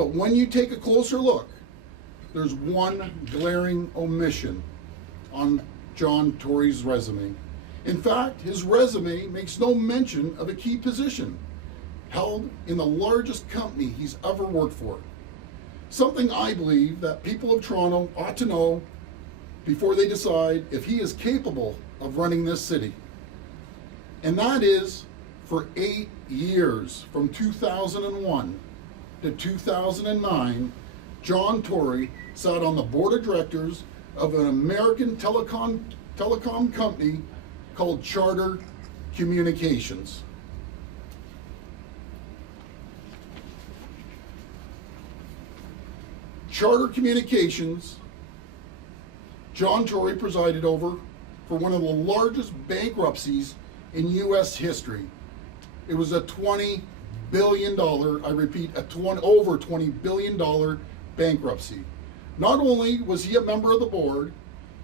But when you take a closer look, there's one glaring omission on John Tory's resume. In fact, his resume makes no mention of a key position held in the largest company he's ever worked for. Something I believe that people of Toronto ought to know before they decide if he is capable of running this city. And that is, for 8 years, from 2001 to 2009, John Tory sat on the board of directors of an American telecom company called Charter Communications. Charter Communications, John Tory presided over for one of the largest bankruptcies in U.S. history. It was a $20 billion, I repeat, over $20 billion bankruptcy. Not only was he a member of the board,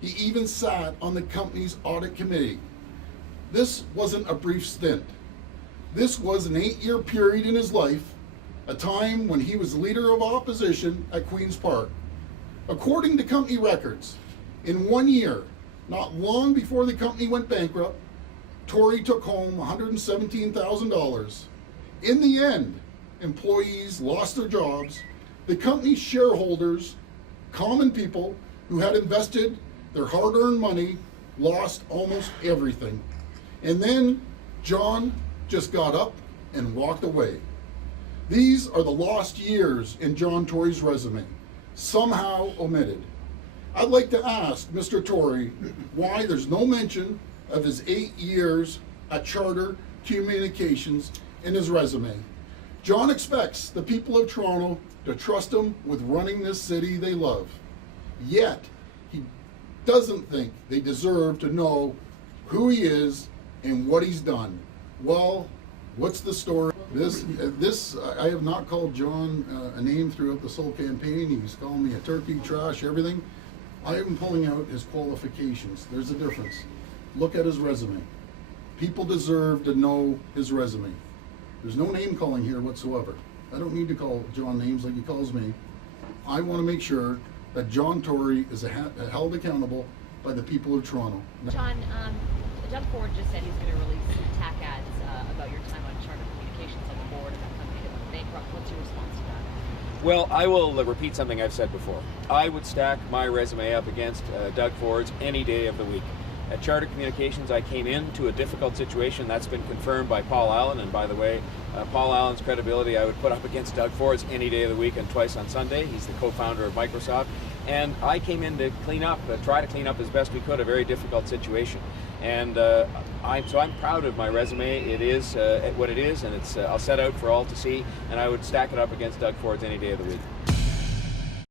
he even sat on the company's audit committee. This wasn't a brief stint. This was an 8-year period in his life, a time when he was leader of opposition at Queen's Park. According to company records, in 1 year, not long before the company went bankrupt, Tory took home $117,000. In the end, employees lost their jobs. The company's shareholders, common people who had invested their hard-earned money, lost almost everything. And then John just got up and walked away. These are the lost years in John Tory's resume, somehow omitted. I'd like to ask Mr. Tory why there's no mention of his 8 years at Charter Communications in his resume. John expects the people of Toronto to trust him with running this city they love. Yet, he doesn't think they deserve to know who he is and what he's done. Well, what's the story? I have not called John a name throughout this whole campaign. He's called me a turkey, trash, everything. I am pulling out his qualifications. There's a difference. Look at his resume. People deserve to know his resume. There's no name calling here whatsoever. I don't need to call John names like he calls me. I want to make sure that John Tory is held accountable by the people of Toronto. John, Doug Ford just said he's going to release some tack ads about your time on Charter Communications on the board of that company that went bankrupt. What's your response to that? Well, I will repeat something I've said before. I would stack my resume up against Doug Ford's any day of the week. At Charter Communications, I came into a difficult situation. That's been confirmed by Paul Allen. And by the way, Paul Allen's credibility I would put up against Doug Ford's any day of the week and twice on Sunday. He's the co-founder of Microsoft. And I came in to clean up, try to clean up as best we could a very difficult situation. And I'm proud of my resume. It is what it is, and I'll set out for all to see. And I would stack it up against Doug Ford's any day of the week.